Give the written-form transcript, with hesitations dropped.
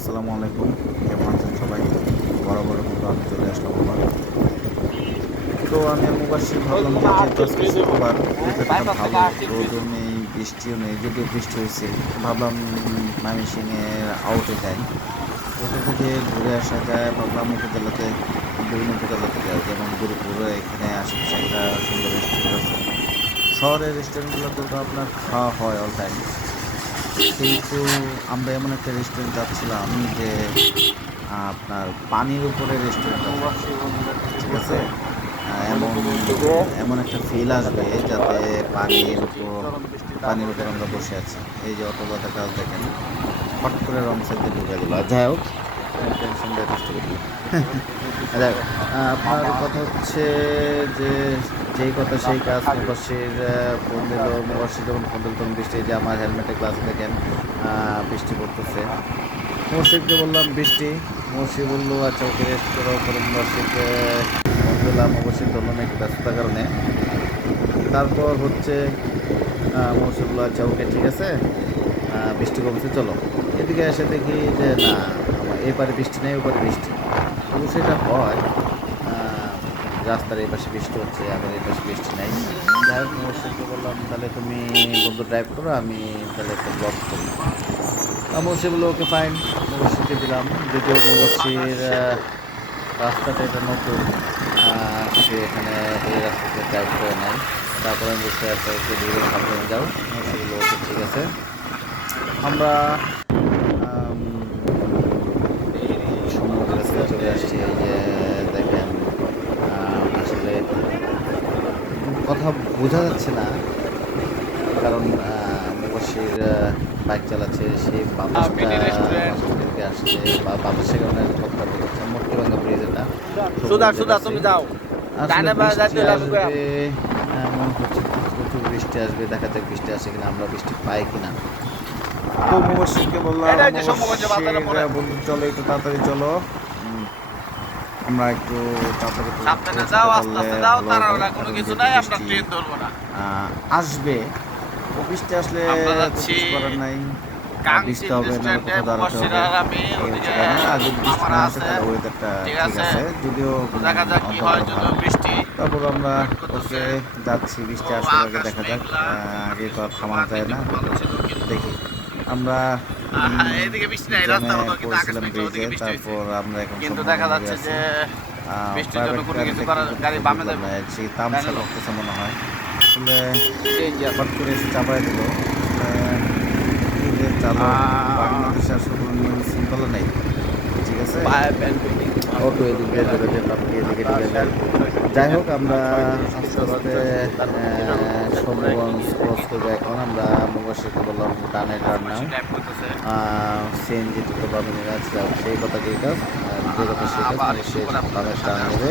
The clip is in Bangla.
আসসালামু আলাইকুম। কেমন আছেন সবাই? বরাবরের মতো আমি চলে আসলাম আবার। তো আমি মুবাশির ভাবলাম যে যেহেতু আজকে শুক্রবার, ওয়েদারটা ভালো, রোদও নেই, বৃষ্টিও নেই, যদিও বৃষ্টি হয়েছে। ভাবলাম ময়মনসিংহে আউটে যাই। ওটা থেকে ঘুরে আসা যায়, ভাবলাম উপজেলাতে বিভিন্ন উপজেলাতে যাই, যেমন গুরুপুরে এখানে আশেপাশে একটা সুন্দর রেস্টুরেন্ট আছে। শহরের রেস্টুরেন্টগুলোতেও তো আপনার খাওয়া হয় অল টাইম, কিন্তু আমরা এমন একটা রেস্টুরেন্ট যাচ্ছিলাম যে আপনার পানির উপরে রেস্টুরেন্ট আছে, ঠিক আছে? এমন এমন একটা ফিল আসবে যাতে পানির উপর আমরা বসে আছি। এই যে অটোগুলোতে কাজ দেখেন, ফট করে রং সাইড দিয়ে ঢুকে দিল। যাই হোক, টেনশন দেওয়ার চেষ্টা করি। যাই হোক, আপনার কথা হচ্ছে যে যেই কথা সেই কাজ। মুবাশির ফোন দিল, মুবাশির যখন ফোন দিল তখন বৃষ্টি, যে আমার হেলমেটে গ্লাস দেখেন বৃষ্টি পড়তেছে। মুবাশিরকে বললাম বৃষ্টি, মুবাশির বললো আচ্ছা ওকে রেস্ট করো। পরে মুবাশিরকে ফোন দিলাম, মুবাশির ধরলাম একটু ব্যস্ততার কারণে। তারপর হচ্ছে মুবাশির বললো আচ্ছা ওকে ঠিক আছে, বৃষ্টি কমেছে চলো। এদিকে এসে দেখি যে না, এপারে বৃষ্টি নেই, ওপারে বৃষ্টি। অবশ্যই এটা হয়, রাস্তার এই পাশে বৃষ্টি হচ্ছে, আবার এই পাশে বৃষ্টি নাই। যাই হোক, মুবাশিরকে বললাম তাহলে তুমি বন্ধু ড্রাইভ করো, আমি তাহলে একটা ব্লগ করি। মুবাশির বললো ওকে ফাইন। মুবাশিরকে দিলাম, যদিও মুবাশির রাস্তাটা এটা নতুন, সে এখানে এই রাস্তাতে ড্রাইভ করে নাই। তারপরে আমি বলছি আচ্ছা একটু ধীরে সাবধানে যাও। মুবাশির বললো ওকে ঠিক আছে। আমরা সমুদ্রের কাছে চলে আসছি। এই যে দেখেন, আসলে কথা বোঝা যাচ্ছে না, কারণ মুবাশির বাইক চালাচ্ছে, সে বাতাসটা মাথার দিকে আসছে, বা বাতাসের কারণে কথা বোঝাচ্ছে। মটকিভাঙ্গা ব্রিজ এটা, তুমি যাও। আসলে বৃষ্টি আসবে মনে হচ্ছে, প্রচুর বৃষ্টি আসবে। দেখা যাক বৃষ্টি আসে কিনা, আমরা বৃষ্টি পাই কিনা। তো মুবাশিরকে বললাম, মুবাশির বন্ধু চলো একটু তাড়াতাড়ি চলো, আমরা একটু তাড়াতাড়ি আসবে। তো বৃষ্টি আসলে করার নাই, বৃষ্টি হবে না, কোথাও দাঁড়াতে হবে। আর যদি বৃষ্টি না আসে তাহলে ওয়েদারটা ঠিক আছে, যদিও তারপর আমরা ওকে যাচ্ছি। বৃষ্টি আসলে আগে দেখা যাক, আগে তো আর থামানো যায় না। দেখি আমরা পড়েছিলাম ব্রিজে, তারপর আমরা এখন দেখা যাচ্ছে যে সেই তামসা করতেছে মনে হয়। আসলে হট করে এসে চাপাই দিল। চালক বাংলাদেশে আসলে কোনো নিয়ম শৃঙ্খলা নেই, ঠিক আছে? অটো এদিক দিয়ে বেরোতে, বাকি এদিকে ঢুকে যায়। যাই হোক, আমরা আস্তে আস্তে শম্ভুগঞ্জ ক্রস করবো। এখন আমরা মুবাশিরকে বললাম ডানে টার্ন নাও, সিএনজি তো বামে নেমে আছে। সেই কথা যে কাজ, যে কথা সেই কাজ, সে বামে টার্ন নেবে।